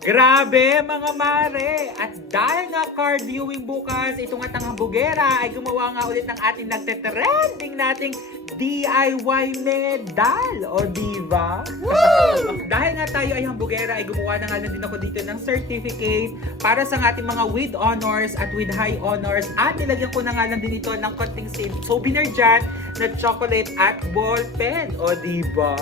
Grabe mga mare! At dahil nga card viewing bukas, itong atang hambugera ay gumawa nga ulit ng ating nagte-trending nating DIY medal. O diba? Dahil nga tayo ay hambugera, ay gumawa na nga lang din ako dito ng certificate para sa ating mga with honors at with high honors. At nilagyan ko na nga lang din ito ng konting souvenir dyan na chocolate at ball pen. O diba?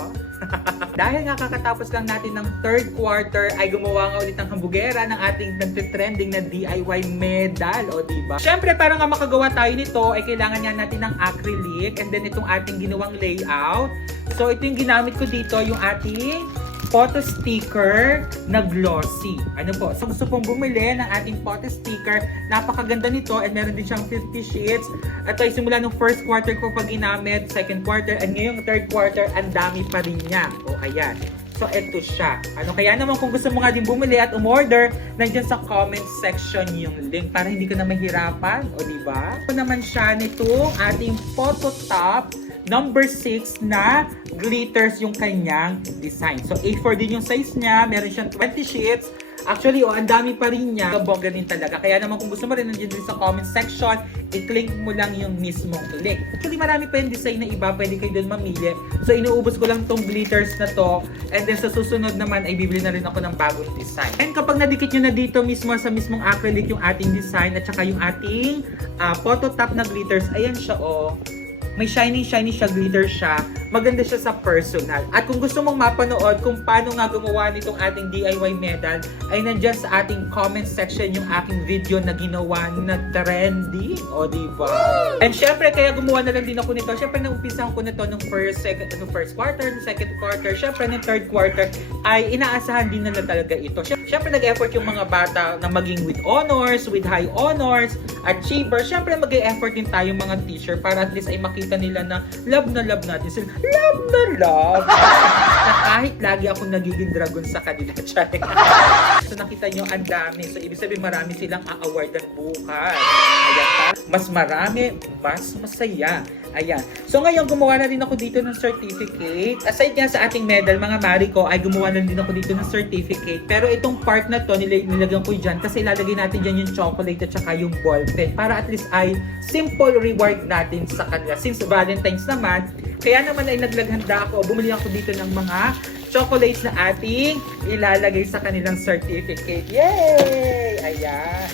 Dahil nga kakatapos lang natin ng third quarter ay gumawa nga ulit ng hambugera ng ating nagtitrending na DIY medal, o diba? Syempre para nga makagawa tayo nito ay kailangan nga natin ng acrylic and then itong ating ginawang layout. So ito yung ginamit ko dito, yung ating photo sticker na glossy. Ano po? So gusto pong bumili ng ating photo sticker. Napakaganda nito and meron din siyang 50 sheets. At ay simula nung first quarter ko pag ginamit, second quarter, and ngayong third quarter, ang dami pa rin niya. O ayan. So ito siya. Ano kaya naman kung gusto mo nga din bumili at umorder, nandiyan sa comment section yung link para hindi ka na mahirapan. O diba? Ito naman siya nitong ating photo top number 6 na glitters yung kanyang design. So A4 din yung size niya, meron siyang 20 sheets. Actually, ang dami pa rin niya. Bongga din talaga. Kaya naman kung gusto mo rin, nandiyan din sa comment section, i-click mo lang yung mismong link. Actually, marami pa yung design na iba. Pwede kayo doon mamili. So, inuubos ko lang tong glitters na to. And then, sa susunod naman, ay bibili na rin ako ng bagong design. And kapag nadikit nyo na dito mismo sa mismong acrylic yung ating design at saka yung ating photo top na glitters, ayan siya, oh. May shiny siya, glitter siya. Maganda siya sa personal. At kung gusto mong mapanood kung paano nga gumawa nitong ating DIY medal, ay nandyan sa ating comment section yung aking video na ginawa na trendy. O diba? And syempre, kaya gumawa na lang din ako nito. Syempre, naumpisahan ko na to nung first quarter, nung second quarter. Syempre, nung third quarter, ay inaasahan din na talaga ito. Syempre, nag-effort yung mga bata na maging with honors, with high honors, achiever. Syempre, mag-e-effort din tayo mga teacher para at least ay makita nila na love natin sila. Love na love! Na kahit lagi ako nagiging dragon sa kanila. So nakita nyo, ang dami. So ibig sabihin marami silang a-awardan bukas. Ayan, mas marami, mas masaya. Ayan. So ngayon, gumawa na din ako dito ng certificate. Aside nga sa ating medal, mga mari ko, ay gumawa na din ako dito ng certificate. Pero itong part na to, nilagyan ko dyan kasi ilalagay natin dyan yung chocolate at saka yung ball pen. Para at least ay simple reward natin sa kanila. Since Valentine's naman, kaya naman ay naglaghanda ako. Bumili ako dito ng mga chocolates na ating ilalagay sa kanilang certificate. Yay! Ayan.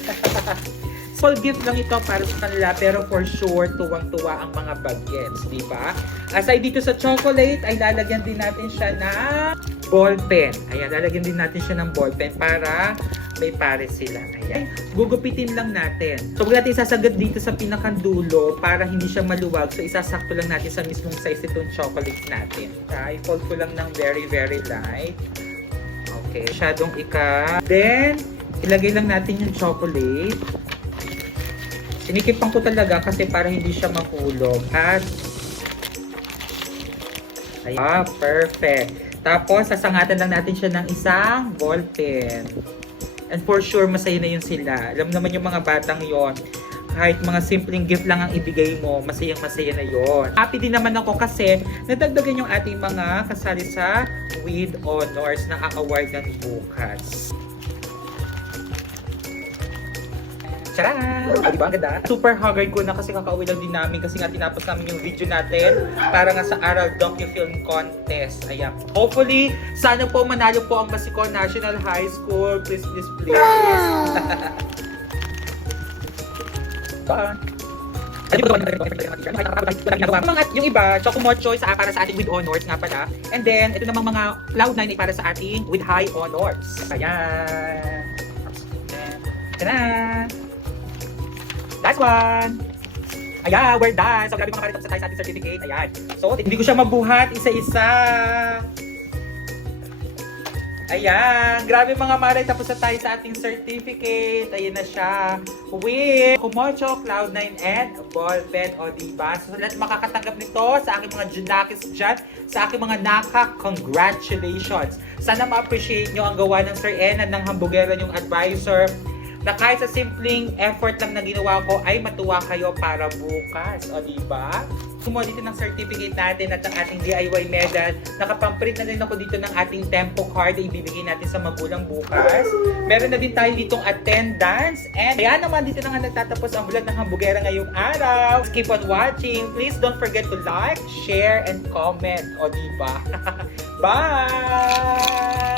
Small gift lang ito para sa kanila, pero for sure, tuwang-tuwa ang mga bagets, di ba? Aside dito sa chocolate, ay lalagyan din natin siya ng ball pen. Ayan, lalagyan din natin siya ng ball pen para may pare sila. Ayan. Gugupitin lang natin. So, huwag natin isasagad dito sa pinakandulo para hindi siya maluwag. So, isasakto lang natin sa mismong size itong chocolate natin. I-fold ko lang ng very, very light. Okay, masyadong Then, ilagay lang natin yung chocolate. Sinikipan ko talaga kasi para hindi siya mahulog. At ayan, perfect. Tapos, sasangatan lang natin siya ng isang ball pen. And for sure, masaya na yun sila. Alam naman yung mga batang yon, kahit mga simpleng gift lang ang ibigay mo, masayang-masaya na yon. Happy din naman ako kasi nadagdagan yung ating mga kasali sa with honors na a-award ng bukas. Tcharam! Diba? Ang ganda? Super haggard ko na kasi kakauwi lang din namin kasi nga tinapos namin yung video natin para nga sa Aral Docu-Film Contest. Ayan. Hopefully, sana po manalo po ang Basico National High School. Please, please, please. Yung iba, Chocomocho para sa ating with honors nga pala. And then, ito namang mga Cloud9 ay para sa ating with high honors. Ayan. Tadaan! Last one! Ayan, we're done! So, grabe mga kapatid, tapos na tayo sa ating certificate. Ayan. So, hindi ko siya mabuhat isa-isa. Ayan. Grabe mga maray, tapos na tayo sa ating certificate. Ayan na siya. With Kumocho, Cloud9, and ball pen. O, diba? So, lahat makakatanggap nito sa aking mga Junakis dyan, sa aking mga Naka, congratulations! Sana ma-appreciate nyo ang gawa ng Sir Enan ng hambugera yung advisor. na kahit sa simpleng effort lang na ginawa ko ay matuwa kayo para bukas. O diba? Kumuha dito ng certificate natin at ng ating DIY medal. Nakapamprint na rin ako dito ng ating tempo card na ibibigay natin sa magulang bukas. Meron na din tayo ditong attendance. And kaya naman dito na nga nagtatapos ang vlog ng Hambugera ngayong araw. Keep on watching. Please don't forget to like, share, and comment. O diba? Bye!